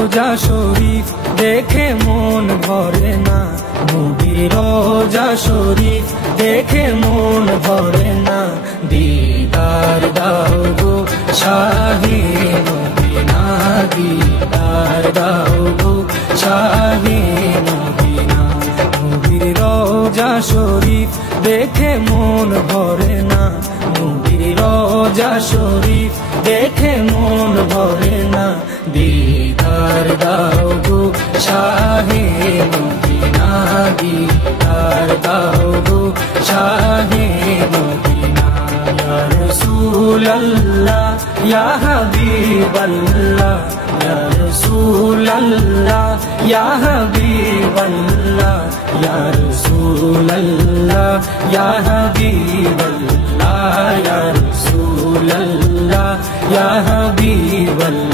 রোজা শরীফ দেখে মন ভরে না, নবীর রোজা শরীফ দেখে মন ভরে না। দিদার দাও গো শাহে মদিনা, দিদার দাও গো শাহে মদিনা। নবীর রোজা শরীফ দেখে মন ভরে না, নবীর রোজা শরীফ দেখে মন ভরে না। দিদার দাও গো শাহে মদিনা, দিদার দাও গো শাহে মদিনা। ইয়া রাসূলুল্লাহ ইয়া হাবিবাল্লাহ, ইয়া রাসূলুল্লাহ ইয়া হাবিবাল্লাহ, ইয়া রাসূলুল্লাহ ইয়া হাবিবাল্লাহ, ইয়া রাসূলুল্লাহ ইয়া হাবিবাল্লাহ।